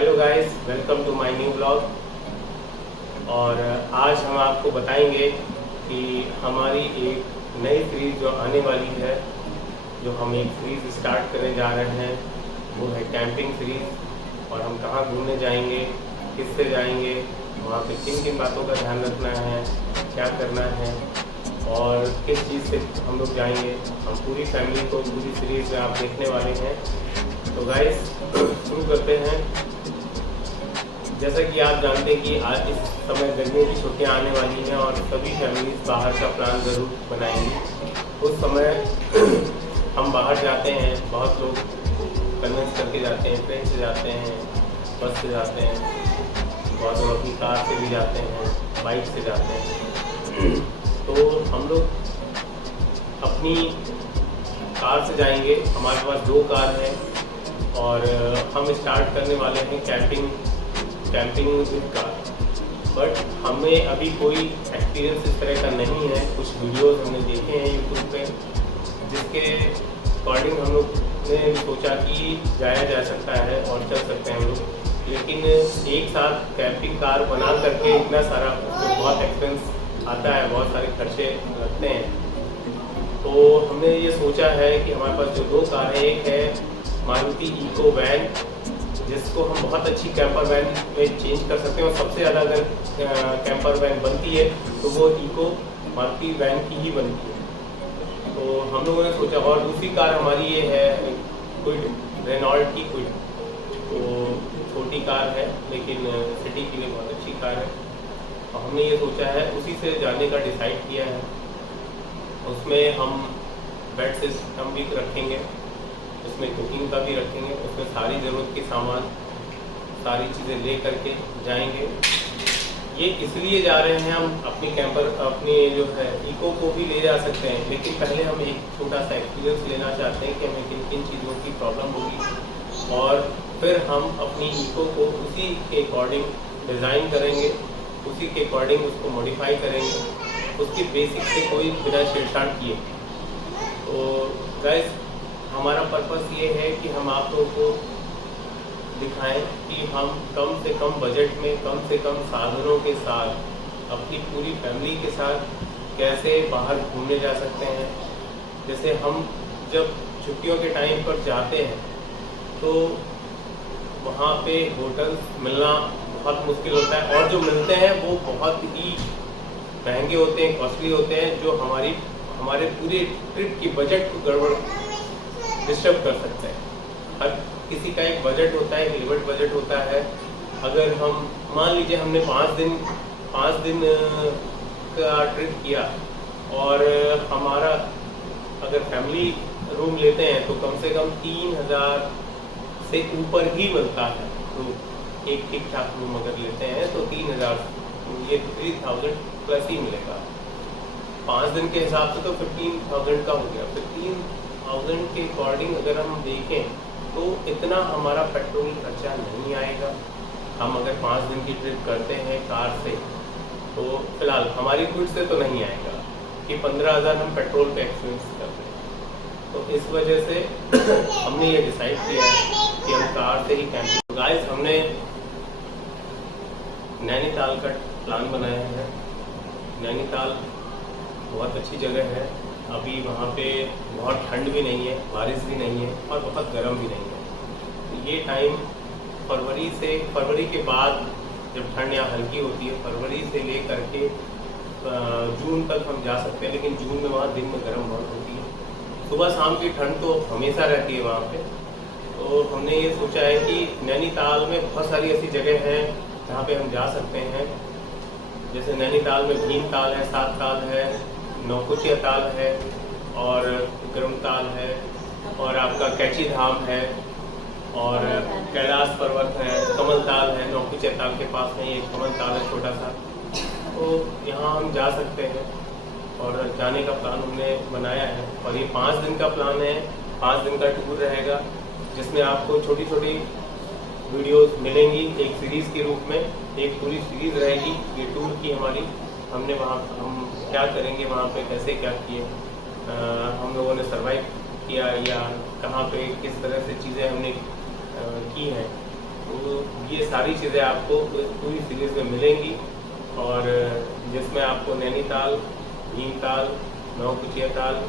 Hello guys, welcome to my new blog. और आज हम आपको बताएंगे कि हमारी एक नई सीरीज जो आने वाली है, जो हम एक सीरीज स्टार्ट करने जा रहे हैं, वो है कैंपिंग सीरीज। और हम कहाँ घूमने जाएंगे, किससे जाएंगे, वहाँ पे किन किन बातों का ध्यान रखना है, क्या करना है और किस चीज़ से हम लोग जाएंगे, हम पूरी फैमिली को पूरी सीरीज में आप देखने वाले हैं। तो गाइस शुरू करते हैं। जैसा कि आप जानते हैं कि आज इस समय गर्मियों की छुट्टियां आने वाली हैं और सभी फैमिलीज बाहर का प्लान ज़रूर बनाएंगी। उस समय हम बाहर जाते हैं, बहुत लोग कन्वेंस करके जाते हैं, ट्रेन से जाते हैं, बस से जाते हैं, बहुत लोग अपनी कार से भी जाते हैं, बाइक से जाते हैं। तो हम लोग अपनी कार से जाएंगे। हमारे पास 2 कार हैं और हम स्टार्ट करने वाले हैं कैंपिंग विद कार। बट हमें अभी कोई एक्सपीरियंस इस तरह का नहीं है। कुछ वीडियोस हमने देखे हैं यूट्यूब पे, जिसके अकॉर्डिंग हम लोग ने सोचा कि जाया जा सकता है और चल सकते हैं हम लोग। लेकिन एक साथ कैंपिंग कार बना करके इतना सारा उसमें बहुत एक्सपेंस आता है, बहुत सारे खर्चे लगते हैं। तो हमने ये सोचा है कि हमारे पास जो 2 कार है, एक है मारुति इको वैन, जिसको हम बहुत अच्छी कैंपर वैन में चेंज कर सकते हैं। और सबसे ज़्यादा अगर कैंपर वैन बनती है तो वो इको मारुति वैन की ही बनती है। तो हम लोगों ने सोचा। और दूसरी कार हमारी ये है क्विड, रेनॉल्ट की क्विड। तो छोटी कार है लेकिन सिटी के लिए बहुत अच्छी कार है। और हमने ये सोचा है, उसी से जाने का डिसाइड किया है। उसमें हम बेड सिस्टम भी रखेंगे, उसमें कुकिंग का भी रखेंगे, उसमें सारी ज़रूरत के सामान, सारी चीज़ें ले करके जाएंगे। ये इसलिए जा रहे हैं, हम अपनी जो है इको को भी ले जा सकते हैं, लेकिन पहले हम एक छोटा सा एक्सपीरियंस लेना चाहते हैं कि हमें किन किन चीज़ों की प्रॉब्लम होगी। और फिर हम अपनी इको को उसी के अकॉर्डिंग डिज़ाइन करेंगे, उसी के अकॉर्डिंग उसको मॉडिफाई करेंगे, उसकी बेसिक से कोई बिना छेड़छाड़ किए। तो गाइस, हमारा पर्पस ये है कि हम आप लोगों को दिखाएं कि हम कम से कम बजट में, कम से कम साधनों के साथ अपनी पूरी फैमिली के साथ कैसे बाहर घूमने जा सकते हैं। जैसे हम जब छुट्टियों के टाइम पर जाते हैं तो वहाँ पे होटल्स मिलना बहुत मुश्किल होता है, और जो मिलते हैं वो बहुत ही महंगे होते हैं, कॉस्टली होते हैं, जो हमारे पूरे ट्रिप की बजट को गड़बड़ डिस्टर्ब कर सकते हैं। हर किसी का एक बजट होता है, एक लिमिट बजट होता है। अगर हम मान लीजिए हमने 5 दिन का ट्रिप किया और हमारा अगर फैमिली रूम लेते हैं तो कम से कम 3000 से ऊपर ही मिलता है। तो एक ठीक ठाक रूम अगर लेते हैं तो 3000, ये 3000 प्लस ही मिलेगा। 5 दिन के हिसाब से तो 15,000 का हो गया। 15,000 के अकॉर्डिंग अगर हम देखें तो इतना हमारा पेट्रोल खर्चा नहीं आएगा। हम अगर 5 दिन की ट्रिप करते हैं कार से तो फिलहाल हमारी ट्रिप से तो नहीं आएगा कि 15,000 हम पेट्रोल पे एक्सपेंस करते हैं। तो इस वजह से हमने ये डिसाइड किया है कि हम कार से ही कैंपिंग। गाइस, हमने नैनीताल का प्लान बनाया है। नैनीताल बहुत अच्छी जगह है। अभी वहाँ पे बहुत ठंड भी नहीं है, बारिश भी नहीं है और बहुत गर्म भी नहीं है। ये टाइम फरवरी के बाद जब ठंड यहाँ हल्की होती है, फरवरी से ले करके जून तक हम जा सकते हैं। लेकिन जून में वहाँ दिन में गर्म बहुत होती है, सुबह शाम की ठंड तो हमेशा रहती है वहाँ पे। तो हमने ये सोचा है कि नैनीताल में बहुत सारी ऐसी जगह हैं जहाँ पे हम जा सकते हैं। जैसे नैनीताल में भीमताल है, सातताल है, नौकुचिया ताल है और विक्रमताल है, और आपका कैची धाम है, और कैलाश पर्वत है, कमलताल है। नौकुचिया ताल के पास में एक कमलताल है छोटा सा। तो यहाँ हम जा सकते हैं और जाने का प्लान हमने बनाया है। और ये 5 दिन का प्लान है, 5 दिन का टूर रहेगा, जिसमें आपको छोटी छोटी वीडियोस मिलेंगी एक सीरीज़ के रूप में। एक पूरी सीरीज़ रहेगी ये टूर की हमारी। हमने वहाँ हम क्या करेंगे, वहाँ पे कैसे क्या किए, हम लोगों ने सर्वाइव किया, या कहाँ पे किस तरह से चीज़ें हमने की हैं। तो ये ये सारी चीज़ें आपको पूरी सीरीज़ में मिलेंगी, और जिसमें आपको नैनीताल, भीमताल, नौकुचिया ताल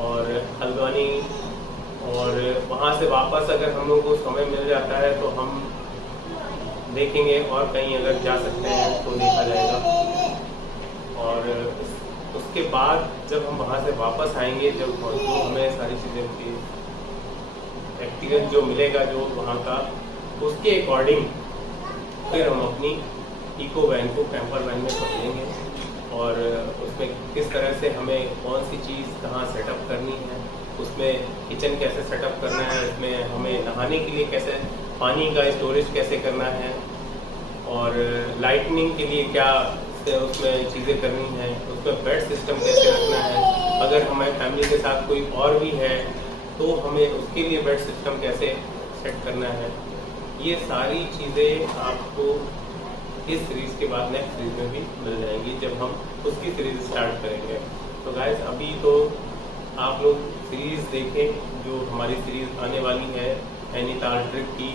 और हल्द्वानी, और वहाँ से वापस अगर हम लोगों को समय मिल जाता है तो हम देखेंगे, और कहीं अगर जा सकते हैं तो देखा जाएगा। और उसके बाद जब हम वहाँ से वापस आएंगे, जब तो हमें सारी चीज़ें की एक्सपीरियंस जो मिलेगा जो वहाँ का, उसके अकॉर्डिंग फिर हम अपनी इको वैन को कैंपर वैन में बदलेंगे, और उसमें किस तरह से हमें कौन सी चीज़ कहाँ सेटअप करनी है, उसमें किचन कैसे सेटअप करना है, उसमें हमें नहाने के लिए कैसे पानी का स्टोरेज कैसे करना है, और लाइटनिंग के लिए क्या उसमें चीज़ें करनी है, उसमें बेड सिस्टम कैसे रखना है, अगर हमारे फैमिली के साथ कोई और भी है तो हमें उसके लिए बेड सिस्टम कैसे सेट करना है। ये सारी चीज़ें आपको इस सीरीज़ के बाद नेक्स्ट सीरीज में भी मिल जाएंगी जब हम उसकी सीरीज स्टार्ट करेंगे। तो गाइस अभी तो आप लोग सीरीज़ देखें, जो हमारी सीरीज़ आने वाली है नैनीताल ट्रिप की,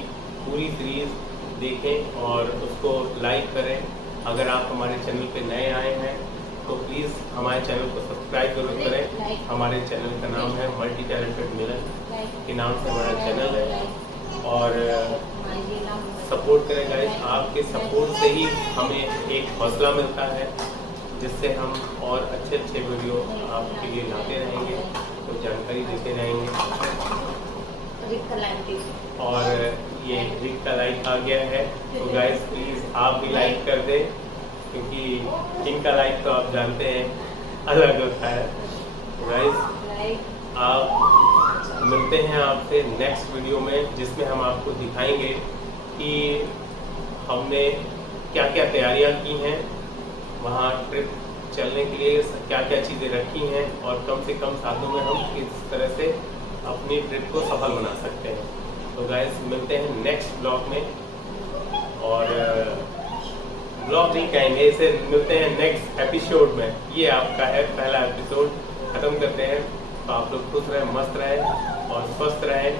पूरी सीरीज़ देखें और उसको लाइक करें। अगर आप हमारे चैनल पे नए आए हैं तो प्लीज़ हमारे चैनल को सब्सक्राइब जरूर करें। हमारे चैनल का नाम है मल्टी टैलेंटेड मिलन के नाम से हमारा चैनल है, और सपोर्ट करें गाइस। आपके सपोर्ट से ही हमें एक हौसला मिलता है, जिससे हम और अच्छे अच्छे वीडियो आपके लिए लाते रहेंगे, तो जानकारी देते रहेंगे। और ये रिक का लाइक आ गया है, तो गाइस प्लीज़ आप भी लाइक कर दें, क्योंकि इनका लाइक तो आप जानते हैं अलग होता है। तो गाइस आप मिलते हैं आपसे नेक्स्ट वीडियो में, जिसमें हम आपको दिखाएंगे कि हमने क्या क्या तैयारियां की हैं, वहाँ ट्रिप चलने के लिए क्या क्या चीज़ें रखी हैं, और कम से कम साधनों में हम किस तरह से अपनी ट्रिप को सफल बना सकते हैं। तो गाइस मिलते हैं नेक्स्ट ब्लॉग में, और ब्लॉग नहीं कहेंगे इसे, मिलते हैं नेक्स्ट एपिसोड में। ये आपका है पहला एपिसोड, ख़त्म करते हैं। तो आप लोग खुश रहें, मस्त रहें और स्वस्थ रहें।